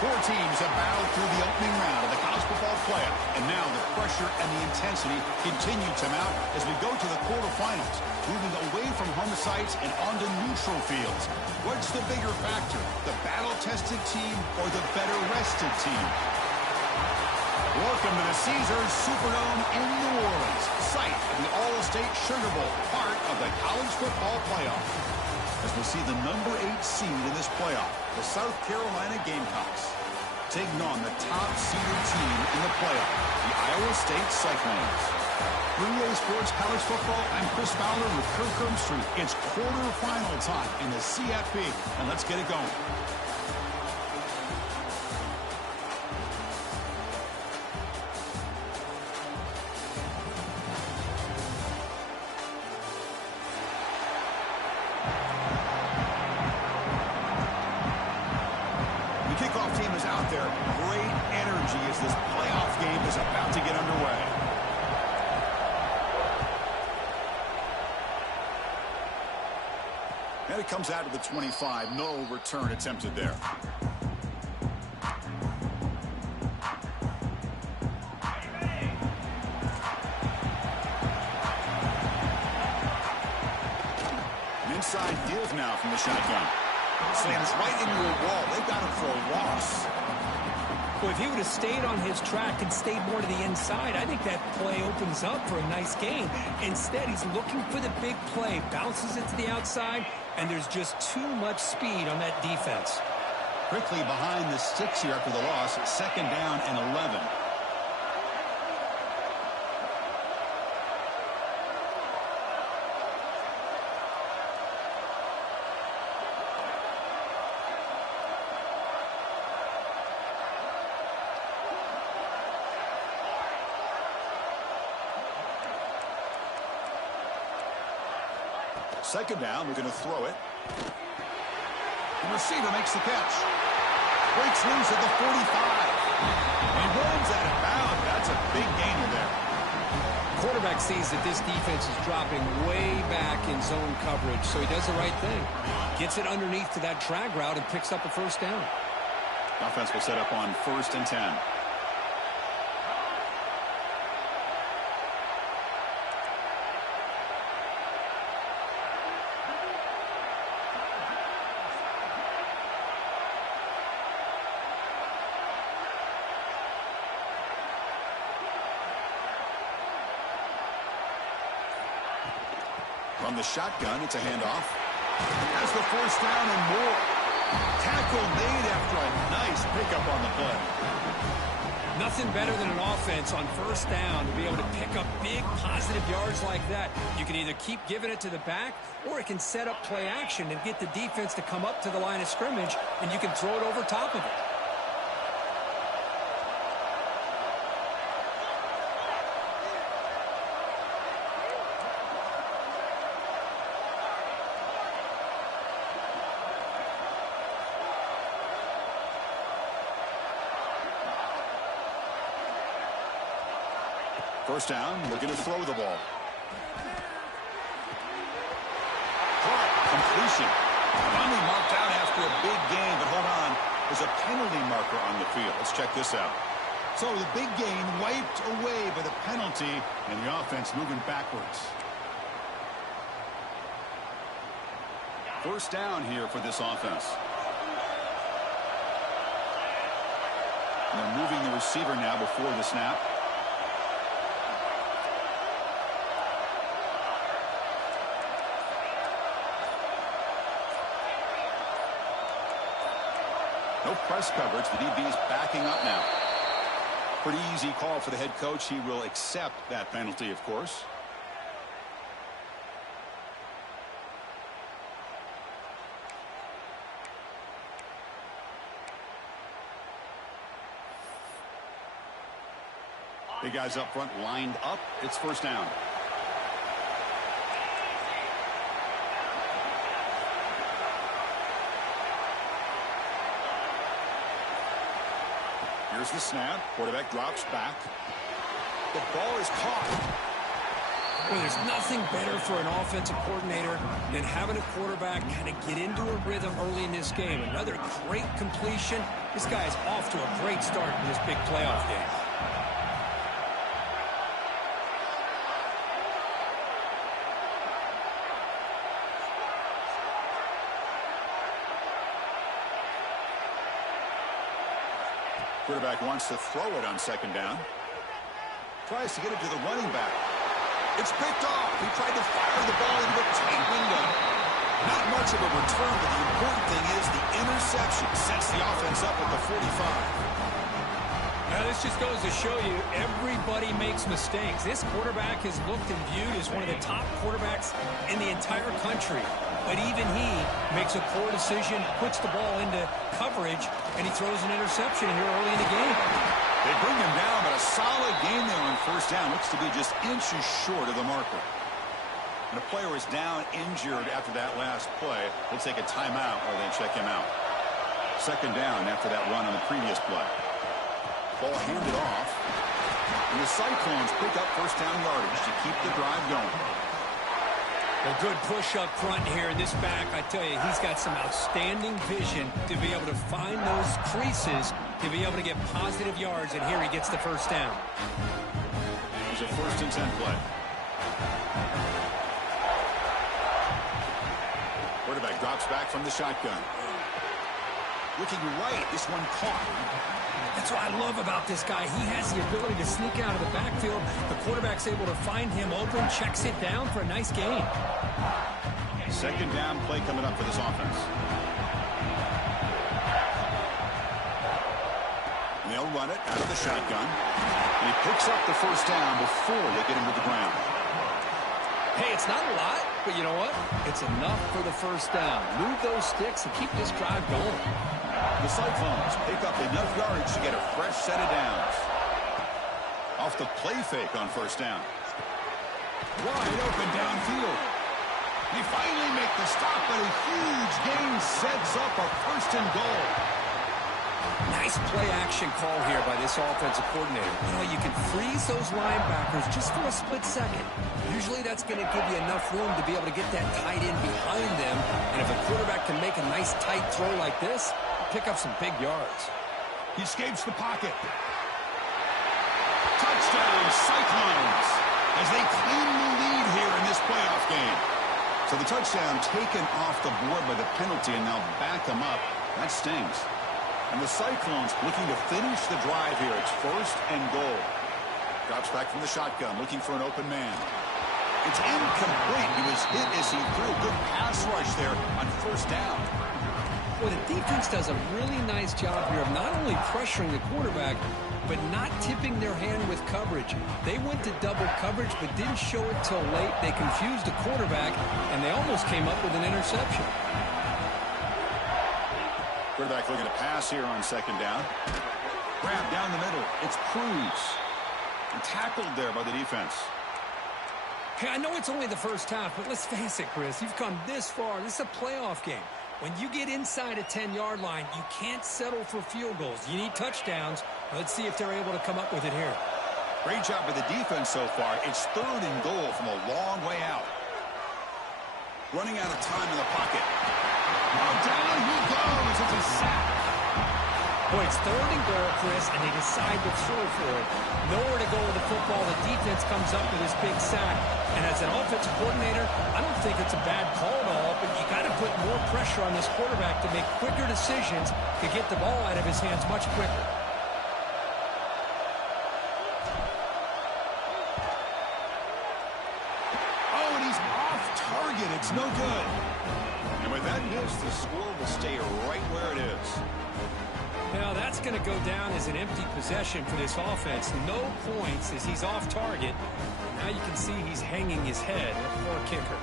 Four teams have battled through the opening round of the college football playoff, and now the pressure and the intensity continue to mount as we go to the quarterfinals, moving away from home sites and onto neutral fields. What's the bigger factor, the battle-tested team or the better-rested team? Welcome to the Caesars Superdome in New Orleans, site of the All-State Sugar Bowl, part of the college football playoff. As we see the number 8 seed in this playoff, the South Carolina Gamecocks, taking on the top-seeded team in the playoff, the Iowa State Cyclones. 3A Sports College Football, I'm Chris Fowler with Kirk Herbstreit. It's quarterfinal time in the CFP, and let's get it going. And it comes out of the 25. No return attempted there. An inside give now from the shotgun. Slams right into a wall. They've got him for a loss. Well, if he would have stayed on his track and stayed more to the inside, I think that play opens up for a nice gain. Instead, he's looking for the big play, bounces it to the outside, and there's just too much speed on that defense. Quickly behind the sticks here after the loss, 2nd down and 11. Second down, we're going to throw it. The receiver makes the catch. Breaks loose at the 45. And runs out of bounds. That's a big gainer there. Quarterback sees that this defense is dropping way back in zone coverage, so he does the right thing. Gets it underneath to that drag route and picks up a first down. Offense will set up on 1st and 10. From the shotgun, it's a handoff. Has the 1st down and more. Tackle made after a nice pickup on the play. Nothing better than an offense on 1st down to be able to pick up big positive yards like that. You can either keep giving it to the back, or it can set up play action and get the defense to come up to the line of scrimmage, and you can throw it over top of it. First down, looking to throw the ball. Completion. Finally marked out after a big gain, but hold on. There's a penalty marker on the field. Let's check this out. So the big gain wiped away by the penalty, and the offense moving backwards. First down here for this offense. And they're moving the receiver now before the snap. No press coverage. The DB's backing up now. Pretty easy call for the head coach. He will accept that penalty, of course. Big guys up front lined up. It's first down. Here's the snap. Quarterback drops back. The ball is caught. Well, there's nothing better for an offensive coordinator than having a quarterback kind of get into a rhythm early in this game. Another great completion. This guy is off to a great start in this big playoff game. Quarterback wants to throw it on second down. Tries to get it to the running back. It's picked off. He tried to fire the ball into a tight window. Not much of a return, but the important thing is the interception sets the offense up at the 45. Now, this just goes to show you everybody makes mistakes. This quarterback is looked and viewed as one of the top quarterbacks in the entire country. But even he makes a poor decision, puts the ball into coverage, and he throws an interception here early in the game. They bring him down, but a solid game there on first down. Looks to be just inches short of the marker. And a player is down injured after that last play. They'll take a timeout while they check him out. Second down after that run on the previous play. Ball handed off. And the Cyclones pick up first down yardage to keep the drive going. A good push up front here in this back. I tell you, he's got some outstanding vision to be able to find those creases to be able to get positive yards, and here he gets the first down. Here's a 1st and 10 play. Quarterback drops back from the shotgun. Looking right, this one caught. That's what I love about this guy. He has the ability to sneak out of the backfield. The quarterback's able to find him open, checks it down for a nice gain. Second down play coming up for this offense. And they'll run it out of the shotgun. And he picks up the first down before they get him to the ground. Hey, it's not a lot, but you know what? It's enough for the first down. Move those sticks and keep this drive going. The Cyclones pick up enough yardage to get a fresh set of downs. Off the play fake on first down. Wide open downfield. They finally make the stop, but a huge gain sets up a 1st and goal. Nice play action call here by this offensive coordinator. You know, you can freeze those linebackers just for a split second. Usually that's going to give you enough room to be able to get that tight end behind them. And if a quarterback can make a nice tight throw like this, pick up some big yards. He escapes the pocket. Touchdown, Cyclones, as they claim the lead here in this playoff game. So the touchdown taken off the board by the penalty, and now back them up. That stings. And the Cyclones looking to finish the drive here. It's 1st and goal. Drops back from the shotgun, looking for an open man. It's incomplete. He was hit as he threw a good pass rush there on first down. Well, the defense does a really nice job here of not only pressuring the quarterback, but not tipping their hand with coverage. They went to double coverage, but didn't show it till late. They confused the quarterback, and they almost came up with an interception. Quarterback looking to pass here on second down. Grab down the middle. It's Cruz. And tackled there by the defense. Hey, I know it's only the first half, but let's face it, Chris. You've come this far. This is a playoff game. When you get inside a 10-yard line, you can't settle for field goals. You need touchdowns. Let's see if they're able to come up with it here. Great job by the defense so far. It's 3rd and goal from a long way out. Running out of time in the pocket. Oh, down he goes. It's a sack. Boy, it's 3rd and goal, Chris, and they decide to throw for it. Nowhere to go with the football. The defense comes up with this big sack. And as an offensive coordinator, I don't think it's a bad call at all, but you got to put more pressure on this quarterback to make quicker decisions to get the ball out of his hands much quicker. Oh, and he's off target. It's no good. And with that miss, the score will stay right where it is. Now, that's going to go down as an empty possession for this offense. No points as he's off target. Now you can see he's hanging his head. Poor kicker.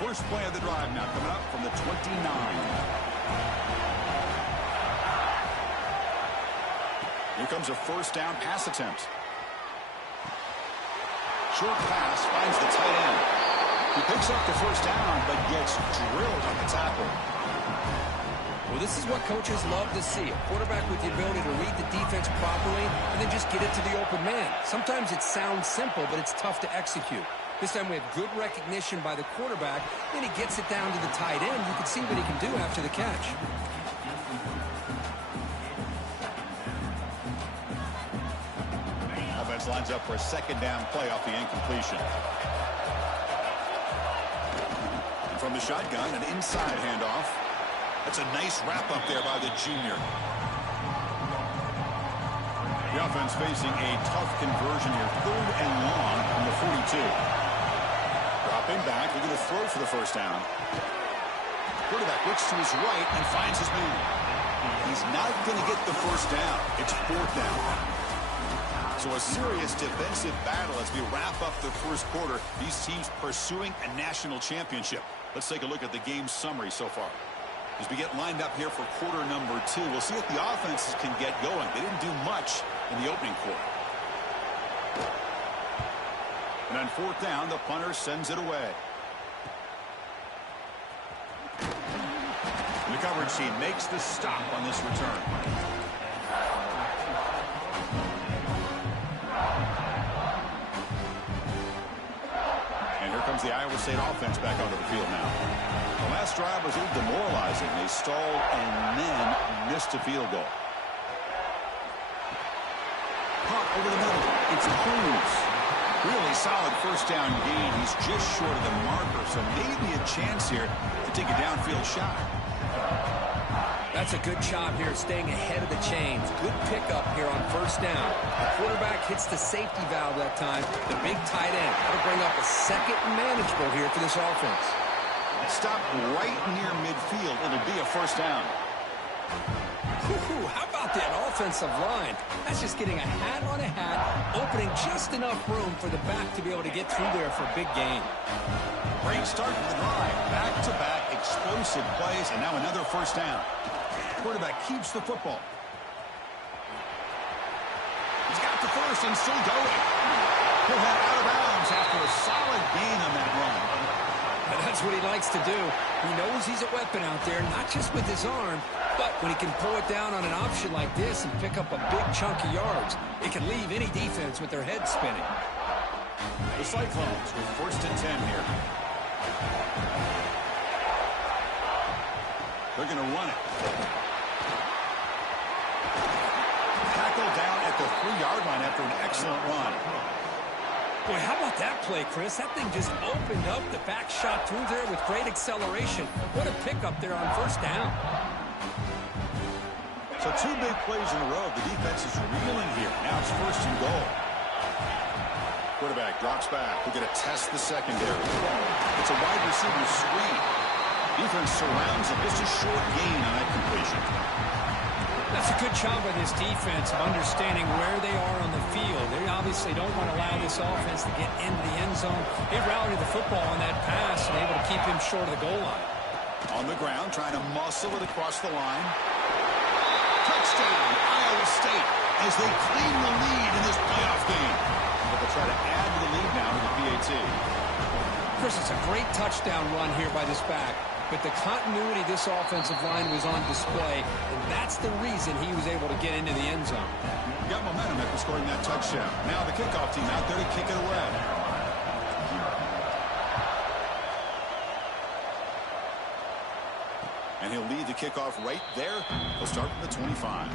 First play of the drive now coming up from the 29. Here comes a first down pass attempt. Short pass finds the tight end. He picks up the first down, but gets drilled on the tackle. Well, this is what coaches love to see. A quarterback with the ability to read the defense properly and then just get it to the open man. Sometimes it sounds simple, but it's tough to execute. This time we have good recognition by the quarterback, and he gets it down to the tight end. You can see what he can do after the catch. Offense lines up for a second down play off the incompletion. And from the shotgun, an inside handoff. That's a nice wrap-up there by the junior. The offense facing a tough conversion here. 3rd and long from the 42. Dropping back, looking to throw for the first down. Quarterback looks to his right and finds his man. He's not going to get the first down. It's 4th down. So a serious defensive battle as we wrap up the first quarter. These teams pursuing a national championship. Let's take a look at the game summary so far. As we get lined up here for quarter number 2, we'll see if the offenses can get going. They didn't do much in the opening quarter. And on 4th down, the punter sends it away. The coverage team makes the stop on this return. And here comes the Iowa State offense back onto the field now. The last drive was a little demoralizing. They stalled and then missed a field goal. Caught over the middle. It's Cruz. Really solid first down gain. He's just short of the marker, so maybe a chance here to take a downfield shot. That's a good job here, staying ahead of the chains. Good pickup here on first down. The quarterback hits the safety valve that time. The big tight end. That'll bring up a second and manageable here for this offense. Stop right near midfield. It'll be a first down. Ooh, how about that offensive line? That's just getting a hat on a hat, opening just enough room for the back to be able to get through there for a big gain. Great start to the drive. Back-to-back explosive plays, and now another first down. Quarterback keeps the football. He's got the first and still going. He'll head out of bounds after a solid gain on that run. That's what he likes to do. He knows he's a weapon out there, not just with his arm, but when he can pull it down on an option like this and pick up a big chunk of yards, it can leave any defense with their head spinning. The Cyclones with 1st and 10 here. They're going to run it. Tackled down at the 3-yard line after an excellent run. Boy, how about that play, Chris? That thing just opened up. The back shot through there with great acceleration. What a pickup there on first down. So 2 big plays in a row. The defense is reeling here. Now it's 1st and goal. Quarterback drops back. We're going to test the secondary. It's a wide receiver screen. Defense surrounds him. Just a short gain on that completion. That's a good job by this defense of understanding where they are on the field. They obviously don't want to allow this offense to get into the end zone. They rallied the football on that pass and able to keep him short of the goal line. On the ground, trying to muscle it across the line. Touchdown, Iowa State, as they claim the lead in this playoff game. But they'll try to add to the lead now to the PAT. Chris, it's a great touchdown run here by this back. But the continuity of this offensive line was on display, and that's the reason he was able to get into the end zone. Got momentum after scoring that touchdown. Now the kickoff team out there to kick it away. And he'll lead the kickoff right there. He'll start from the 25.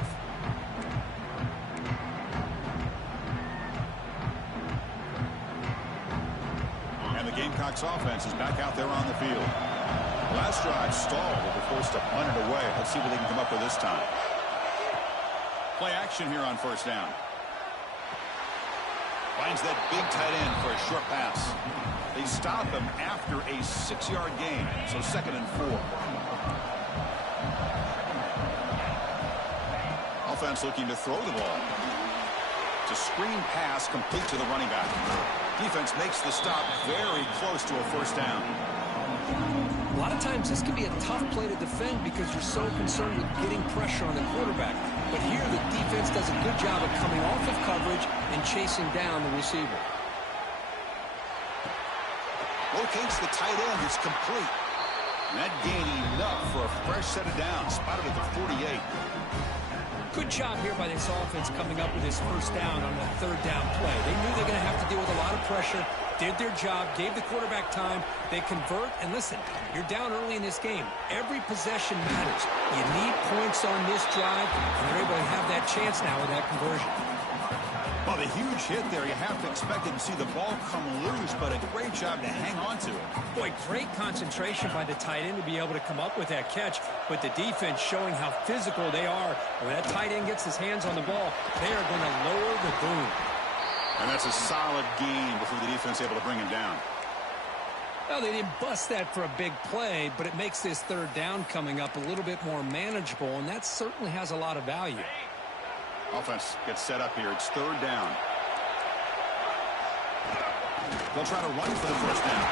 And the Gamecocks offense is back out there on the field. Last drive stalled. They were forced to punt it away. Let's see what they can come up with this time. Play action here on first down. Finds that big tight end for a short pass. They stop him after a 6-yard gain. So 2nd and 4. Offense looking to throw the ball. It's a screen pass complete to the running back. Defense makes the stop very close to a first down. A lot of times this can be a tough play to defend because you're so concerned with getting pressure on the quarterback. But here the defense does a good job of coming off of coverage and chasing down the receiver. Locates the tight end. It's complete. That gained enough for a fresh set of downs. Spotted at the 48. Good job here by this offense coming up with this first down on the third down play. They knew they were going to have to deal with a lot of pressure, did their job, gave the quarterback time. They convert, and listen, you're down early in this game. Every possession matters. You need points on this drive, and they're able to have that chance now with that conversion. Well, the huge hit there, you have to expect to see the ball come loose, but a great job to hang on to it. Boy, great concentration by the tight end to be able to come up with that catch, but the defense showing how physical they are. When that tight end gets his hands on the ball, they are going to lower the boom. And that's a solid gain before the defense able to bring him down. Well, they didn't bust that for a big play, but it makes this third down coming up a little bit more manageable, and that certainly has a lot of value. Offense gets set up here. It's third down. They'll try to run for the first down.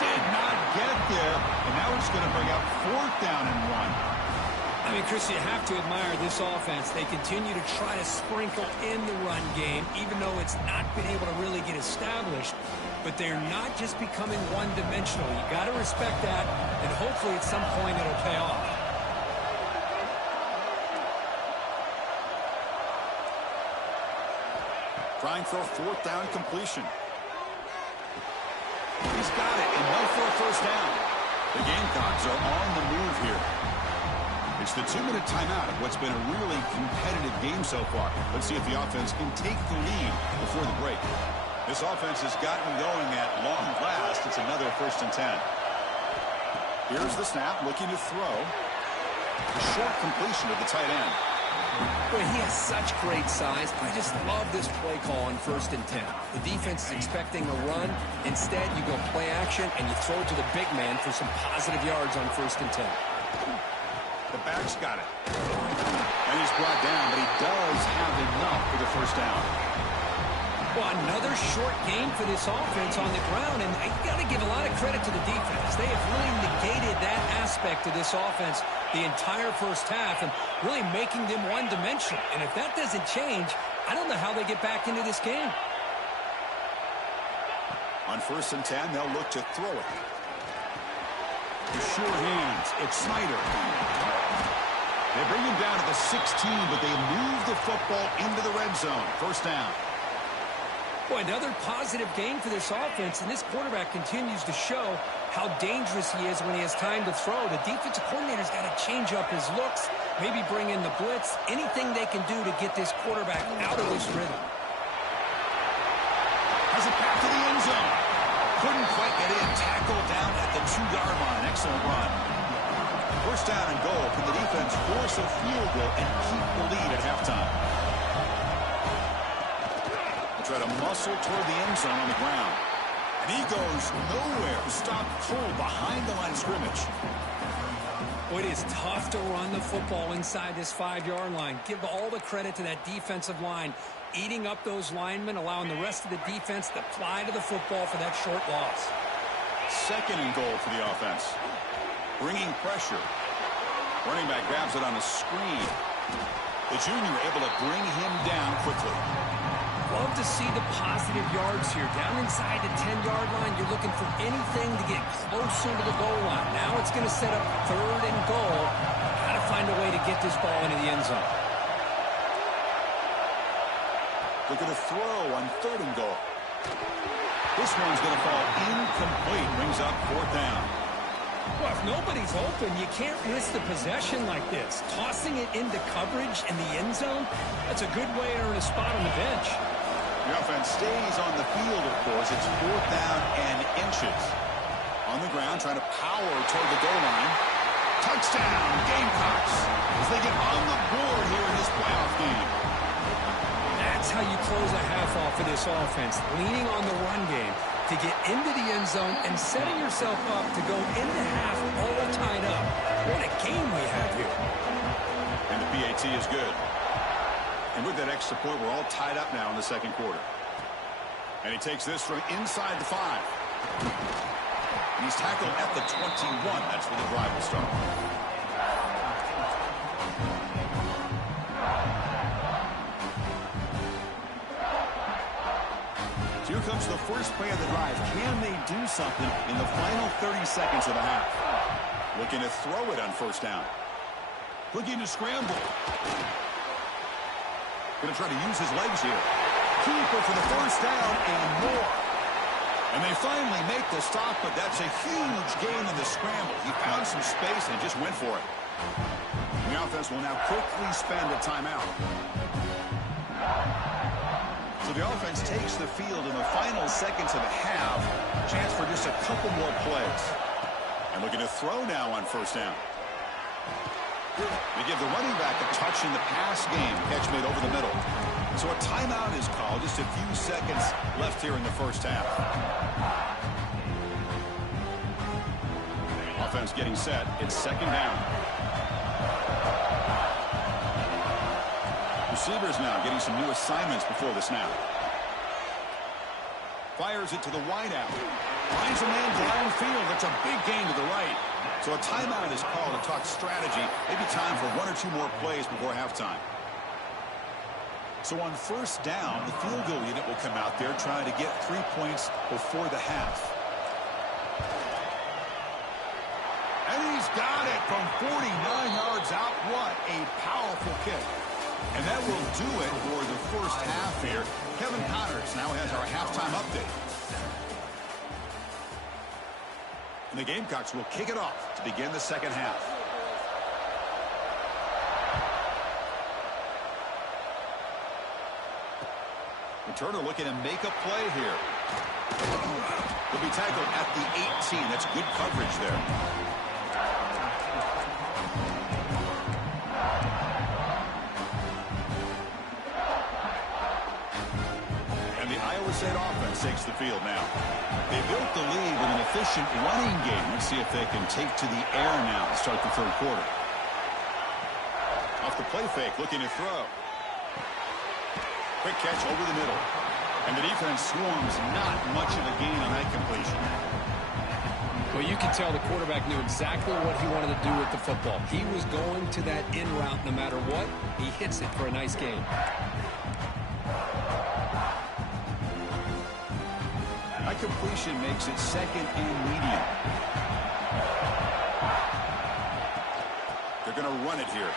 Did not get there. And now it's going to bring up fourth down and 1. I mean, Chris, you have to admire this offense. They continue to try to sprinkle in the run game, even though it's not been able to really get established. But they're not just becoming one-dimensional. You got to respect that, and hopefully at some point it'll pay off. Trying for a fourth down completion. He's got it, and no for a first down. The Gamecocks are on the move here. It's the 2-minute timeout of what's been a really competitive game so far. Let's see if the offense can take the lead before the break. This offense has gotten going at long last. It's another 1st and 10. Here's the snap, looking to throw. A short completion to the tight end. Boy, he has such great size. I just love this play call on 1st and 10. The defense is expecting a run. Instead, you go play action, and you throw it to the big man for some positive yards on 1st and 10. The back's got it. And he's brought down, but he does have enough for the first down. Well, another short game for this offense on the ground, and you got to give a lot of credit to the defense. They have really negated that aspect of this offense the entire first half and really making them one-dimensional. And if that doesn't change, I don't know how they get back into this game. On 1st and 10, they'll look to throw it. The sure hands, it's Snyder. They bring him down to the 16, but they move the football into the red zone. First down. Boy, another positive game for this offense, and this quarterback continues to show how dangerous he is when he has time to throw. The defensive coordinator's got to change up his looks, maybe bring in the blitz, anything they can do to get this quarterback out of this rhythm. Has it back to the end zone. Couldn't quite get in. Tackle down at the 2-yard line. Excellent run. First down and goal. Can the defense force a field goal and keep the lead at halftime? Try to muscle toward the end zone on the ground. And he goes nowhere. Stop cold behind the line of scrimmage. Boy, it is tough to run the football inside this 5-yard line. Give all the credit to that defensive line, eating up those linemen, allowing the rest of the defense to fly to the football for that short loss. Second and goal for the offense. Bringing pressure. Running back grabs it on a screen. The junior able to bring him down quickly. Love to see the positive yards here. Down inside the 10-yard line, you're looking for anything to get closer to the goal line. Now it's going to set up 3rd and goal. Got to find a way to get this ball into the end zone. Look at the throw on 3rd and goal. This one's going to fall incomplete. Brings up 4th down. Well, if nobody's open, you can't risk the possession like this. Tossing it into coverage in the end zone, that's a good way to earn a spot on the bench. The offense stays on the field, of course. It's 4th down and inches. On the ground, trying to power toward the goal line. Touchdown, Gamecocks, as they get on the board here in this playoff game. That's how you close a half off for this offense, leaning on the run game to get into the end zone and setting yourself up to go into half all tied up. What a game we have here. And the PAT is good. And with that extra point, we're all tied up now in the second quarter. And he takes this from inside the 5. And he's tackled at the 21. That's where the drive will start. Here comes the first play of the drive. Can they do something in the final 30 seconds of the half? Looking to throw it on first down. Looking to scramble. Going to try to use his legs here. Keeper for the first down and more. And they finally make the stop, but that's a huge gain in the scramble. He found some space and just went for it. And the offense will now quickly spend a timeout. So the offense takes the field in the final seconds of the half. Chance for just a couple more plays. And looking to throw now on first down. They give the running back a touch in the pass game. Catch made over the middle. So a timeout is called. Just a few seconds left here in the first half. Offense getting set. It's second down. Receivers now getting some new assignments before the snap. Fires it to the wideout. Finds a man downfield. That's a big gain to the right. So a timeout is called to talk strategy. Maybe time for one or two more plays before halftime. So on first down, the field goal unit will come out there trying to get 3 points before the half. And he's got it from 49 yards out. What a powerful kick. And that will do it for the first half here. Kevin Connors now has our halftime update. And the Gamecocks will kick it off to begin the second half. Turner looking to make a play here. He'll be tackled at the 18. That's good coverage there. And the Iowa State offense takes the field now. They built the lead with an efficient running game. Let's see if they can take to the air now to start the third quarter. Off the play fake, looking to throw. Quick catch over the middle. And the defense swarms. Not much of a gain on that completion. Well, you can tell the quarterback knew exactly what he wanted to do with the football. He was going to that in route no matter what. He hits it for a nice gain. That completion makes it second and medium. They're going to run it here.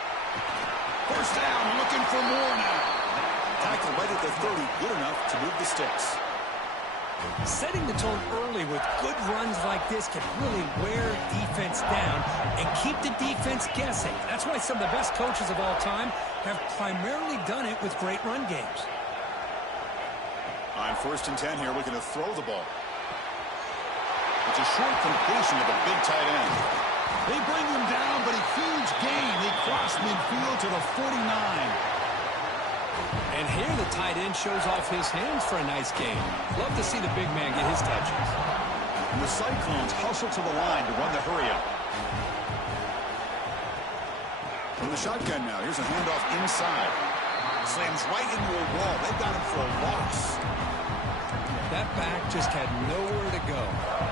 First down, looking for more now. Tackle right at the 30, good enough to move the sticks. Setting the tone early with good runs like this can really wear defense down and keep the defense guessing. That's why some of the best coaches of all time have primarily done it with great run games. On first and 10 here, looking to throw the ball. It's a short completion of a big tight end. They bring him down, but a huge gain. They cross midfield to the 49. And here the tight end shows off his hands for a nice gain. Love to see the big man get his touches. And the Cyclones hustle to the line to run the hurry-up. From the shotgun now, here's a handoff inside. Slams right into a wall. They've got him for a loss. That back just had nowhere to go.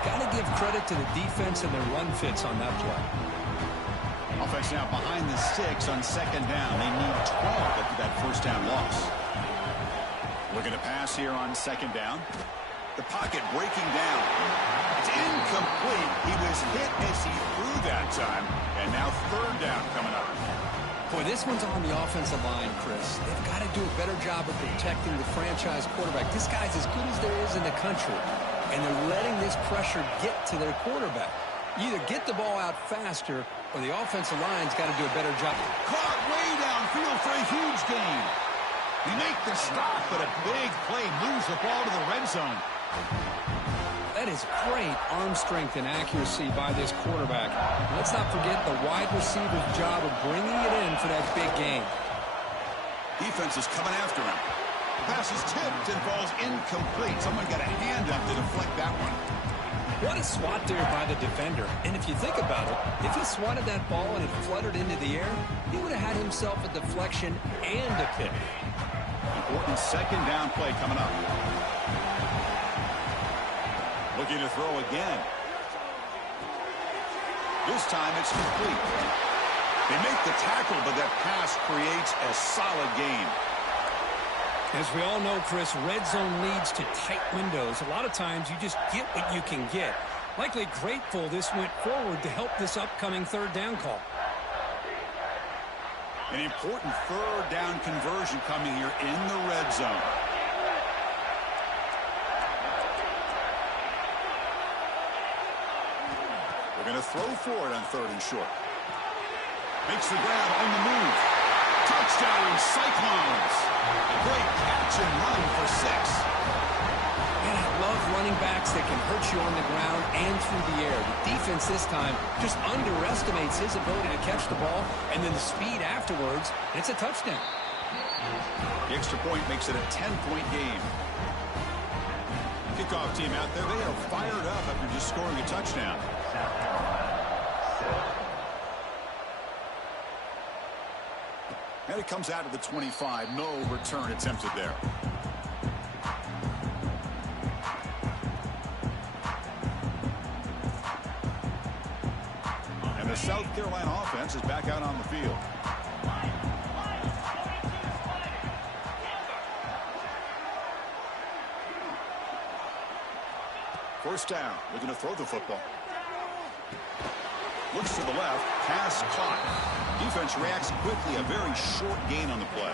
Got to give credit to the defense and their run fits on that play. Offense now behind the sticks on second down. They need 12 after that first down loss. Looking to pass here on second down. The pocket breaking down. It's incomplete. He was hit as he threw that time. And now third down coming up. Boy, this one's on the offensive line, Chris. They've got to do a better job of protecting the franchise quarterback. This guy's as good as there is in the country. And they're letting this pressure get to their quarterback. You either get the ball out faster or the offensive line's got to do a better job. Caught way downfield for a huge gain. They make the stop, but a big play moves the ball to the red zone. That is great arm strength and accuracy by this quarterback. Let's not forget the wide receiver's job of bringing it in for that big gain. Defense is coming after him. The pass is tipped and falls incomplete. Someone got a hand up to deflect that one. What a swat there by the defender. And if you think about it, if he swatted that ball and it fluttered into the air, he would have had himself a deflection and a pick. Important second down play coming up. Looking to throw again. This time it's complete. They make the tackle, but that pass creates a solid gain. As we all know, Chris, red zone leads to tight windows. A lot of times you just get what you can get. Likely grateful this went forward to help this upcoming third down call. An important third down conversion coming here in the red zone. We're going to throw for it on 3rd and short. Makes the grab on the move. Touchdown, Cyclones. A great catch and run for 6. And I love running backs that can hurt you on the ground and through the air. The defense this time just underestimates his ability to catch the ball, and then the speed afterwards, it's a touchdown. The extra point makes it a 10-point game. Kickoff team out there, they are fired up after just scoring a touchdown. And it comes out of the 25. No return attempted there. And the South Carolina offense is back out on the field. First down, looking to throw the football. Looks to the left, pass caught. Defense reacts quickly, a very short gain on the play.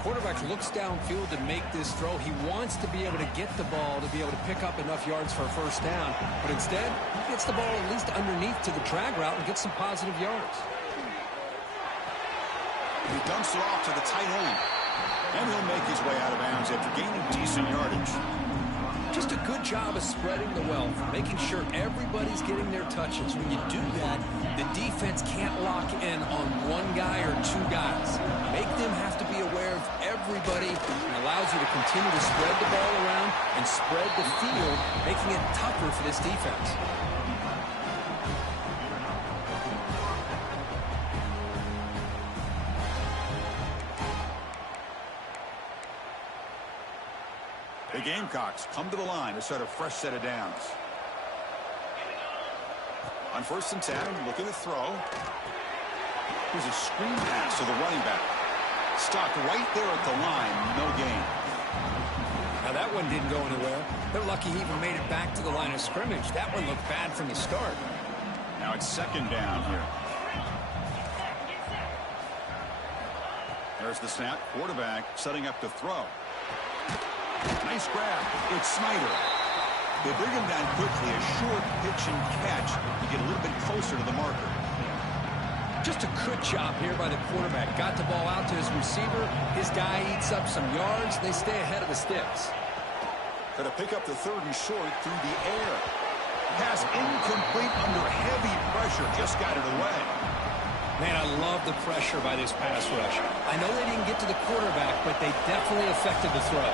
Quarterback looks downfield to make this throw. He wants to be able to get the ball to be able to pick up enough yards for a first down, but instead, he gets the ball at least underneath to the drag route and gets some positive yards. He dumps it off to the tight end, and he'll make his way out of bounds after gaining decent yardage. Just a good job of spreading the wealth, making sure everybody's getting their touches. When you do that, the defense can't lock in on one guy or two guys. Make them have to be aware of everybody, and allows you to continue to spread the ball around and spread the field, making it tougher for this defense. The Gamecocks come to the line to start a fresh set of downs. On 1st and 10, looking to throw. Here's a screen pass to the running back. Stopped right there at the line, no gain. Now that one didn't go anywhere. They're lucky he even made it back to the line of scrimmage. That one looked bad from the start. Now it's 2nd down here. There's the snap. Quarterback setting up to throw. Nice grab. It's Snyder. They bring him down quickly. A short pitch and catch to get a little bit closer to the marker. Just a good job here by the quarterback. Got the ball out to his receiver. His guy eats up some yards. They stay ahead of the sticks. Got to pick up the 3rd and short through the air. Pass incomplete under heavy pressure. Just got it away. Man, I love the pressure by this pass rush. I know they didn't get to the quarterback, but they definitely affected the throw.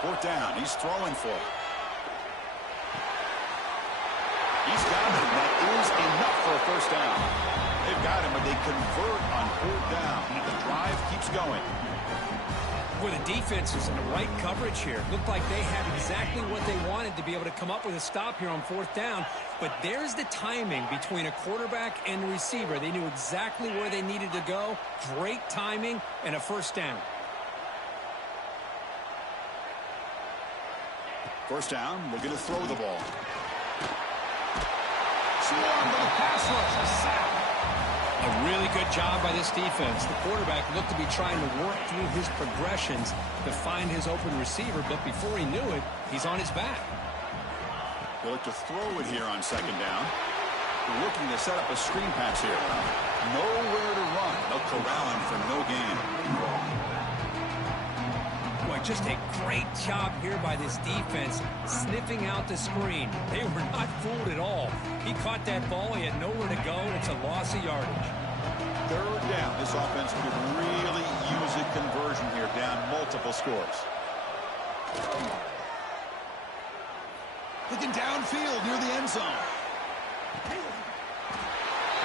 4th down. He's throwing for it. He's got it. That is enough for a first down. They've got him, but they convert on 4th down. The drive keeps going. Boy, the defense is in the right coverage here. Looked like they had exactly what they wanted to be able to come up with a stop here on 4th down. But there's the timing between a quarterback and the receiver. They knew exactly where they needed to go. Great timing and a first down. 1st down, looking to throw the ball. Swarmed by the pass rush, a sack. A really good job by this defense. The quarterback looked to be trying to work through his progressions to find his open receiver, but before he knew it, he's on his back. They look to throw it here on 2nd down. They're looking to set up a screen pass here. Nowhere to run. They'll corral him for no gain. Boy, just a great job here by this defense, sniffing out the screen. They were not fooled at all. He caught that ball. He had nowhere to go. It's a loss of yardage. 3rd down. This offense could really use a conversion here, down multiple scores. Looking downfield near the end zone.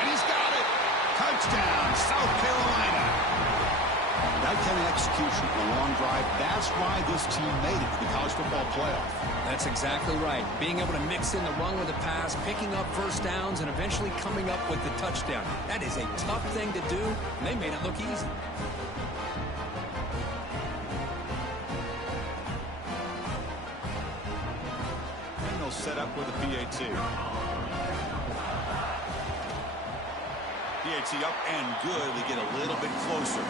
And he's got it. Touchdown, South Carolina. That kind of execution, a long drive, that's why this team made it to the college football playoff. That's exactly right. Being able to mix in the run with the pass, picking up first downs, and eventually coming up with the touchdown. That is a tough thing to do, and they made it look easy. And they'll set up with a PAT. PAT up and good. We get a little bit closer.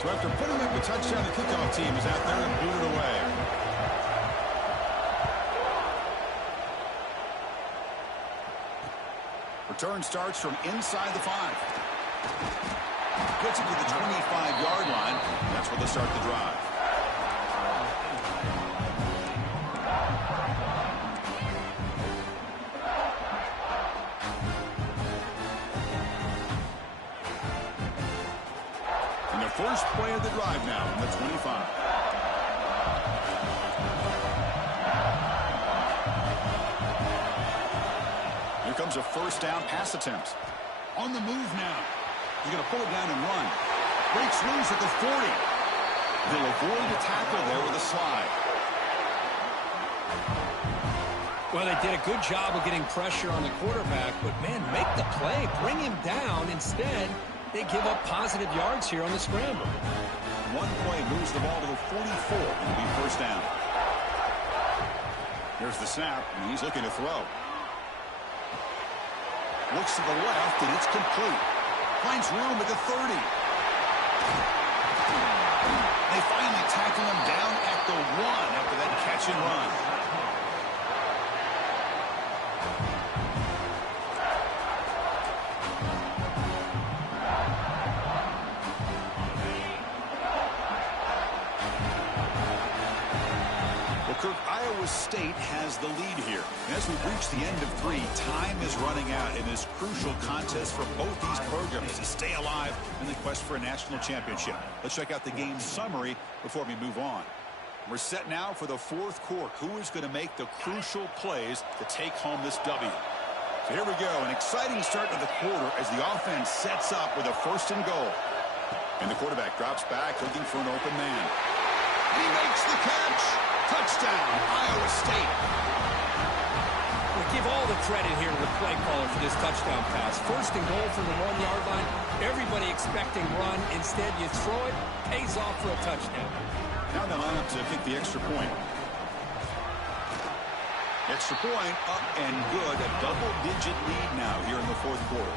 So after putting up a touchdown, the kickoff team is out there and boot it away. Return starts from inside the 5. Gets it to the 25-yard line. That's where they start the drive. And the first play of the drive now from the 25. Here comes a first down pass attempt. On the move now. He's going to pull it down and run. Breaks loose at the 40. They'll avoid the tackle there with a slide. Well, they did a good job of getting pressure on the quarterback, but, man, make the play. Bring him down. Instead, they give up positive yards here on the scramble. One play moves the ball to the 44. It'll be first down. Here's the snap, and he's looking to throw. Looks to the left, and it's complete. Finds room at the 30. They finally tackle him down at the 1 after that catch and run. Kirk, Iowa State has the lead here. And as we reach the end of 3, time is running out in this crucial contest for both these programs to stay alive in the quest for a national championship. Let's check out the game summary before we move on. We're set now for the 4th quarter. Who is going to make the crucial plays to take home this W? So here we go. An exciting start to the quarter as the offense sets up with a 1st and goal. And the quarterback drops back looking for an open man. He makes the catch. Touchdown, Iowa State. We'll give all the credit here to the play caller for this touchdown pass. 1st and goal from the 1-yard line. Everybody expecting run. Instead, you throw it, pays off for a touchdown. Now they line up to kick the extra point. Extra point up and good. A double-digit lead now here in the 4th quarter.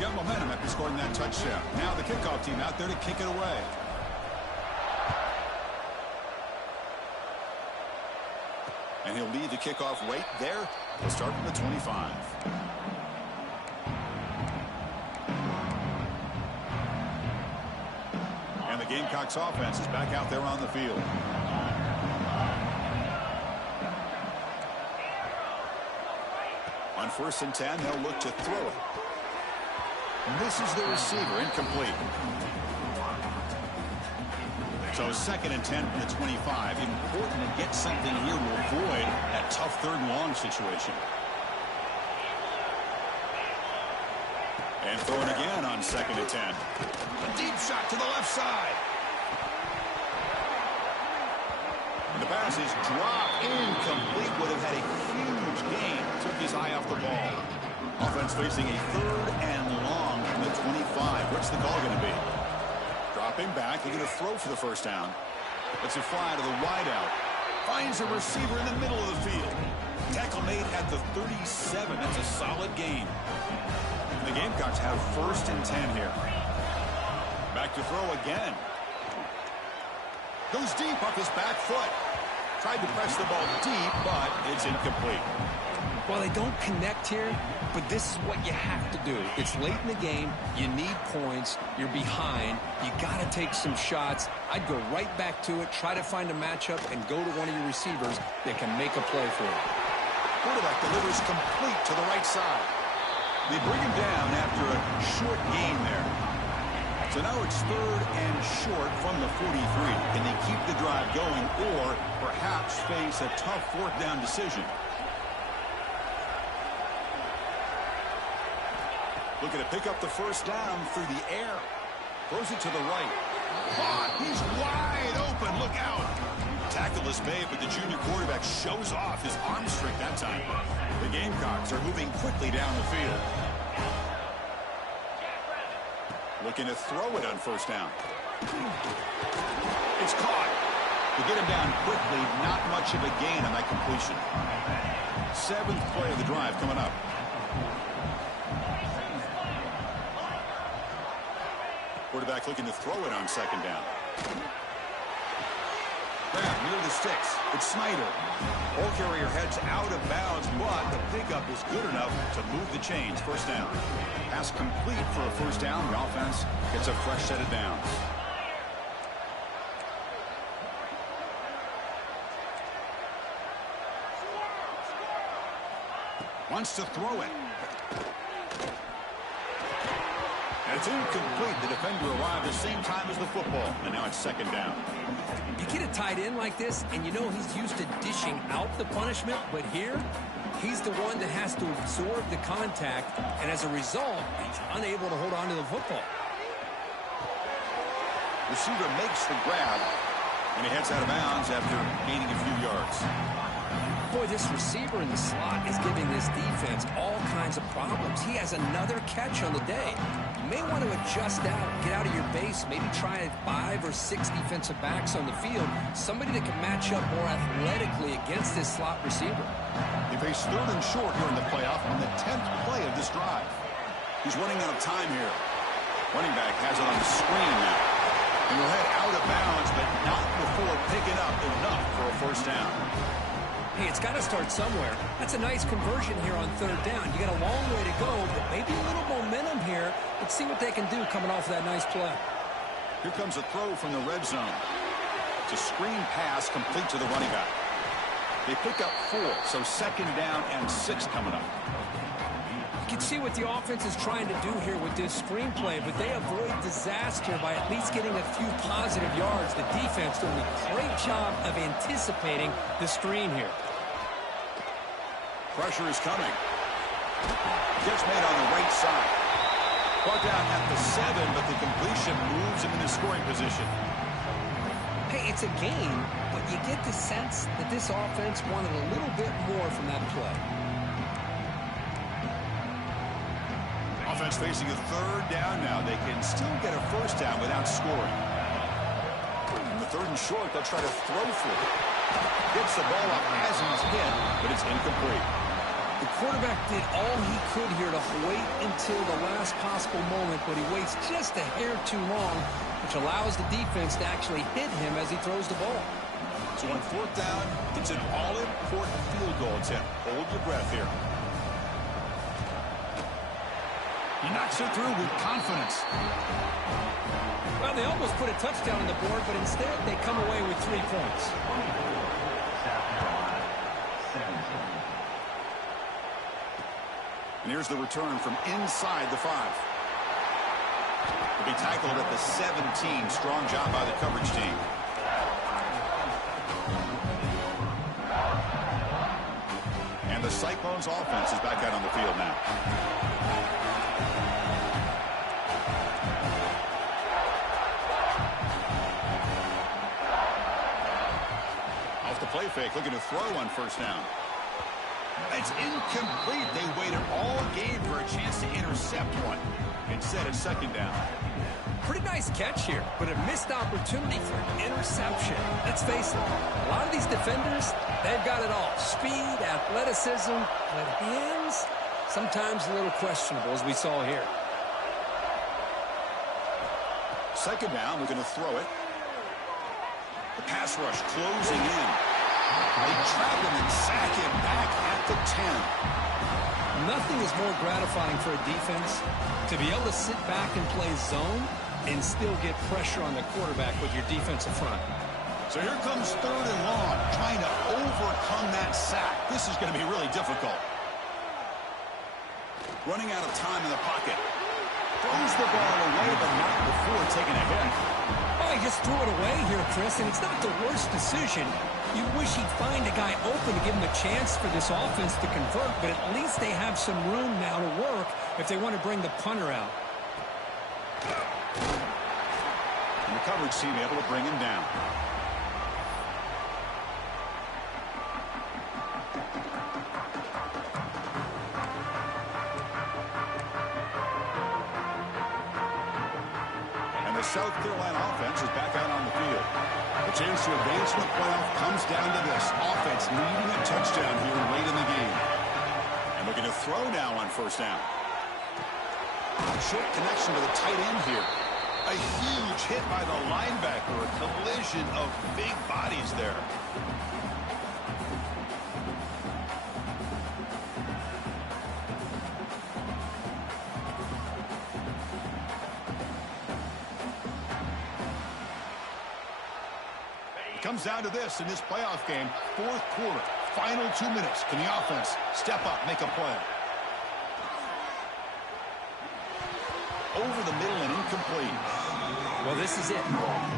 Got momentum after scoring that touchdown. Now the kickoff team out there to kick it away. And he'll lead the kickoff right there. He'll start from the 25. And the Gamecocks offense is back out there on the field. On 1st and 10, they'll look to throw it. Misses the receiver, incomplete. So 2nd and 10 from the 25. Important to get something here to avoid that tough 3rd and long situation. And throwing again on 2nd and 10. A deep shot to the left side. And the pass is dropped, incomplete. Would have had a huge gain. Took his eye off the ball. Offense facing a 3rd and long from the 25. What's the call going to be? Dropping back. They're going to throw for the 1st down. It's a fly to the wideout. Finds a receiver in the middle of the field. Tackle made at the 37. That's a solid gain. And the Gamecocks have 1st and 10 here. Back to throw again. Goes deep off his back foot. Tried to press the ball deep, but it's incomplete. Well, they don't connect here, but this is what you have to do. It's late in the game. You need points. You're behind. You got to take some shots. I'd go right back to it, try to find a matchup, and go to one of your receivers that can make a play for you. Quarterback delivers complete to the right side. They bring him down after a short gain there. So now it's 3rd and short from the 43. Can they keep the drive going or perhaps face a tough 4th down decision? Looking to pick up the 1st down through the air. Throws it to the right. Caught. He's wide open. Look out. Tackle is made, but the junior quarterback shows off his arm strength that time. The Gamecocks are moving quickly down the field. Looking to throw it on 1st down. It's caught. To get him down quickly, not much of a gain on that completion. 7th play of the drive coming up. Quarterback looking to throw it on 2nd down. Grab near the sticks. It's Snyder. Ball carrier heads out of bounds, but the pickup is good enough to move the chains. 1st down. Pass complete for a 1st down. The offense gets a fresh set of downs. Wants to throw it. And it's incomplete. The defender arrived the same time as the football, and now it's 2nd down. You get a tight end like this, and you know he's used to dishing out the punishment, but here, he's the one that has to absorb the contact, and as a result, he's unable to hold on to the football. Receiver makes the grab, and he heads out of bounds after gaining a few yards. Boy, this receiver in the slot is giving this defense all kinds of problems. He has another catch on the day. You may want to adjust out, get out of your base, maybe try 5 or 6 defensive backs on the field, somebody that can match up more athletically against this slot receiver. They face 3rd and short here in the playoff on the 10th play of this drive. He's running out of time here. Running back has it on the screen now. And he'll head out of bounds, but not before picking up enough for a 1st down. Hey, it's got to start somewhere. That's a nice conversion here on 3rd down. You got a long way to go, but maybe a little momentum here. Let's see what they can do coming off of that nice play. Here comes a throw from the red zone. It's a screen pass complete to the running back. They pick up 4, so 2nd down and 6 coming up. You can see what the offense is trying to do here with this screenplay, but they avoid disaster by at least getting a few positive yards. The defense doing a great job of anticipating the screen here. Pressure is coming. Gets made on the right side. Brought down at the 7, but the completion moves him into scoring position. Hey, it's a game, but you get the sense that this offense wanted a little bit more from that play. Offense facing a 3rd down now. They can still get a 1st down without scoring. In the 3rd and short, they'll try to throw for it. Gets the ball up as he's hit, but it's incomplete. The quarterback did all he could here to wait until the last possible moment, but he waits just a hair too long, which allows the defense to actually hit him as he throws the ball. So on 4th down, it's an all-important field goal attempt. Hold your breath here. He knocks it through with confidence. Well, they almost put a touchdown on the board, but instead they come away with 3 points. And here's the return from inside the 5. He'll be tackled at the 17. Strong job by the coverage team. And the Cyclones offense is back out on the field now. Off the play fake, looking to throw on 1st down. It's incomplete. They waited all game for a chance to intercept one. Instead, it's 2nd down. Pretty nice catch here, but a missed opportunity for an interception. Let's face it, a lot of these defenders, they've got it all. Speed, athleticism, but hands, sometimes a little questionable, as we saw here. 2nd down, we're going to throw it. The pass rush closing in. They trap him and sack him back at the 10. Nothing is more gratifying for a defense to be able to sit back and play zone and still get pressure on the quarterback with your defensive front. So here comes 3rd and long, trying to overcome that sack. This is going to be really difficult. Running out of time in the pocket. Throws the ball away, but not before just threw it away here, Chris, and it's not the worst decision. You wish he'd find a guy open to give him a chance for this offense to convert, but at least they have some room now to work if they want to bring the punter out. And the coverage team able to bring him down. The South Carolina offense is back out on the field. The chance to advance in the playoff comes down to this. Offense needing a touchdown here late in the game. And looking to throw now on first down. Short connection to the tight end here. A huge hit by the linebacker. A collision of big bodies there. Comes down to this in this playoff game. Fourth quarter, final 2 minutes. Can the offense step up, make a play? Over the middle and incomplete. Well, this is it.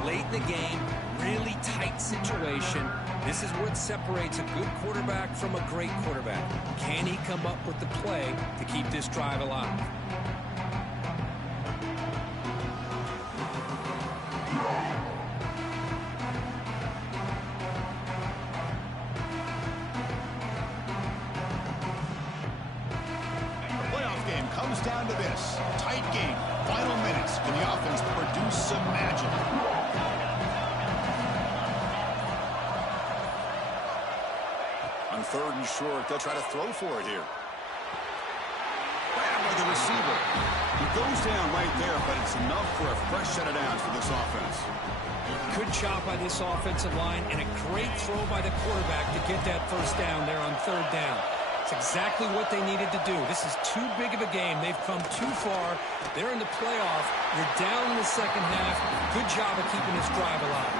Late in the game, really tight situation. This is what separates a good quarterback from a great quarterback. Can he come up with the play to keep this drive alive? Comes down to this. Tight game. Final minutes. Can the offense produce some magic? On third and short, they'll try to throw for it here. Grabbed by the receiver. He goes down right there, but it's enough for a fresh set of downs for this offense. Good job by this offensive line and a great throw by the quarterback to get that first down there on third down. It's exactly what they needed to do. This is too big of a game. They've come too far. They're in the playoff. You're down in the second half. Good job of keeping this drive alive.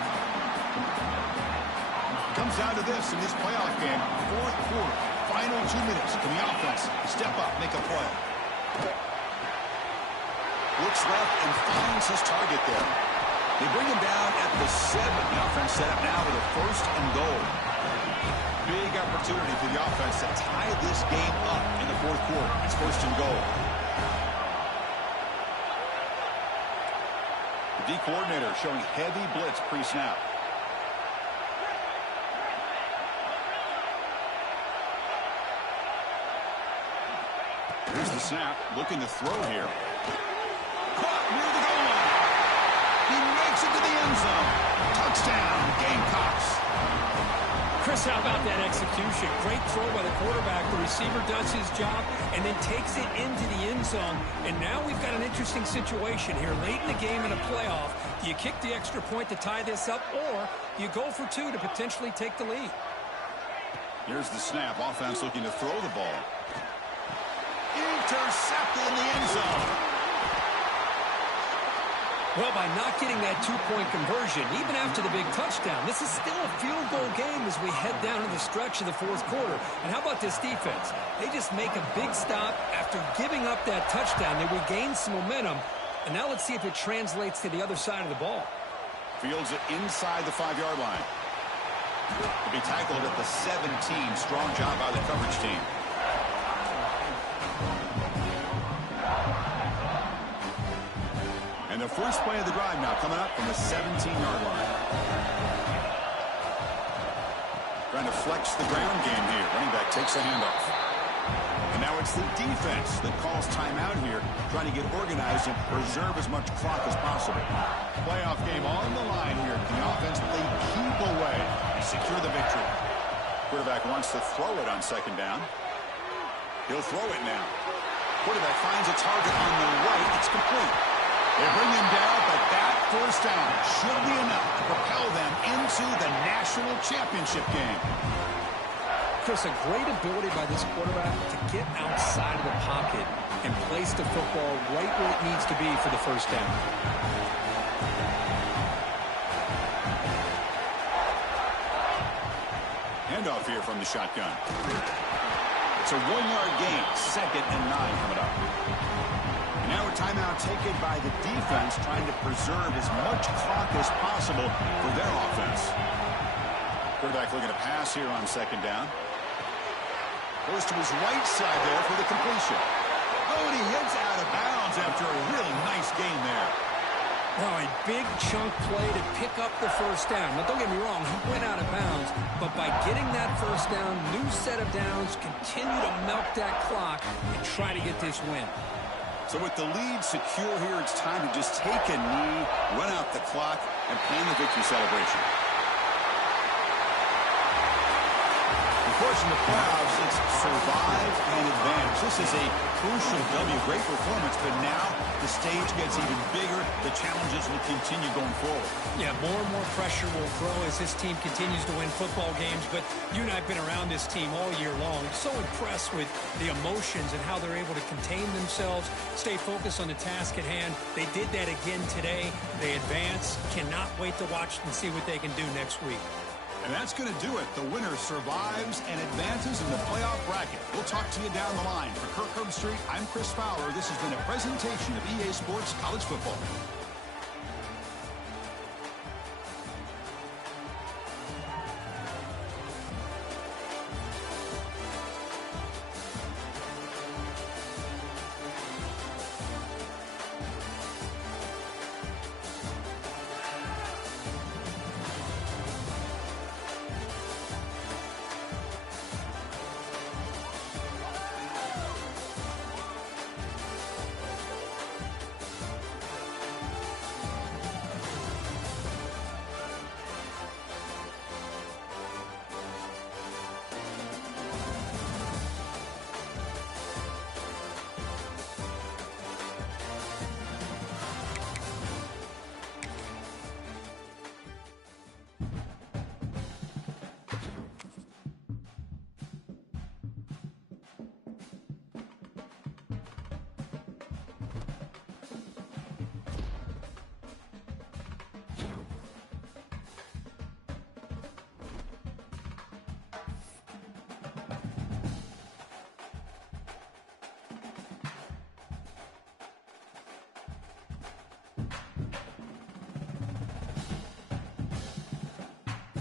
Comes down to this in this playoff game. Fourth quarter, final 2 minutes. Can the offense step up, make a play? Looks left and finds his target there. They bring him down at the 7. The offense set up now with a first and goal. Big opportunity for the offense to tie this game up in the fourth quarter. It's first and goal. The D coordinator showing heavy blitz pre-snap. Here's the snap, looking to throw here. Caught near the goal line. He makes it to the end zone. Touchdown, Gamecocks. Chris, how about that execution? Great throw by the quarterback. The receiver does his job and then takes it into the end zone. And now we've got an interesting situation here. Late in the game in a playoff, do you kick the extra point to tie this up, or do you go for 2 to potentially take the lead? Here's the snap. Offense looking to throw the ball. Intercepted in the end zone. Well, by not getting that 2-point conversion, even after the big touchdown, this is still a field goal game as we head down to the stretch of the fourth quarter. And how about this defense? They just make a big stop after giving up that touchdown. They regain some momentum. And now let's see if it translates to the other side of the ball. Fields it inside the 5-yard line. To be tackled at the 17. Strong job by the coverage team. And the first play of the drive now coming up from the 17-yard line. Trying to flex the ground game here. Running back takes a handoff. And now it's the defense that calls timeout here, trying to get organized and preserve as much clock as possible. Playoff game on the line here. Can the offense play keep away and secure the victory? Quarterback wants to throw it on second down. He'll throw it now. Quarterback finds a target on the right. It's complete. They bring him down, but that first down should be enough to propel them into the national championship game. Chris, a great ability by this quarterback to get outside of the pocket and place the football right where it needs to be for the first down. Handoff here from the shotgun. It's a 1-yard gain. 2nd and 9 coming up. And Now a timeout taken by the defense, trying to preserve as much clock as possible for their offense. Quarterback looking to pass here on second down. Goes to his right side there for the completion. Oh, and he hits out of bounds after a really nice gain there. Oh, a big chunk play to pick up the first down. Now, don't get me wrong, he went out of bounds, but by getting that first down, new set of downs, continue to milk that clock and try to get this win. So with the lead secure here, it's time to just take a knee, run out the clock, and plan the victory celebration. Of course, in the playoffs, it's survive and advance. This is a crucial W. Great performance, but now the stage gets even bigger. The challenges will continue going forward. Yeah, more and more pressure will grow as this team continues to win football games, but you and I have been around this team all year long. So impressed with the emotions and how they're able to contain themselves, stay focused on the task at hand. They did that again today. They advance. Cannot wait to watch and see what they can do next week. And that's going to do it. The winner survives and advances in the playoff bracket. We'll talk to you down the line. For Kirk Herbstreit, I'm Chris Fowler. This has been a presentation of EA Sports College Football.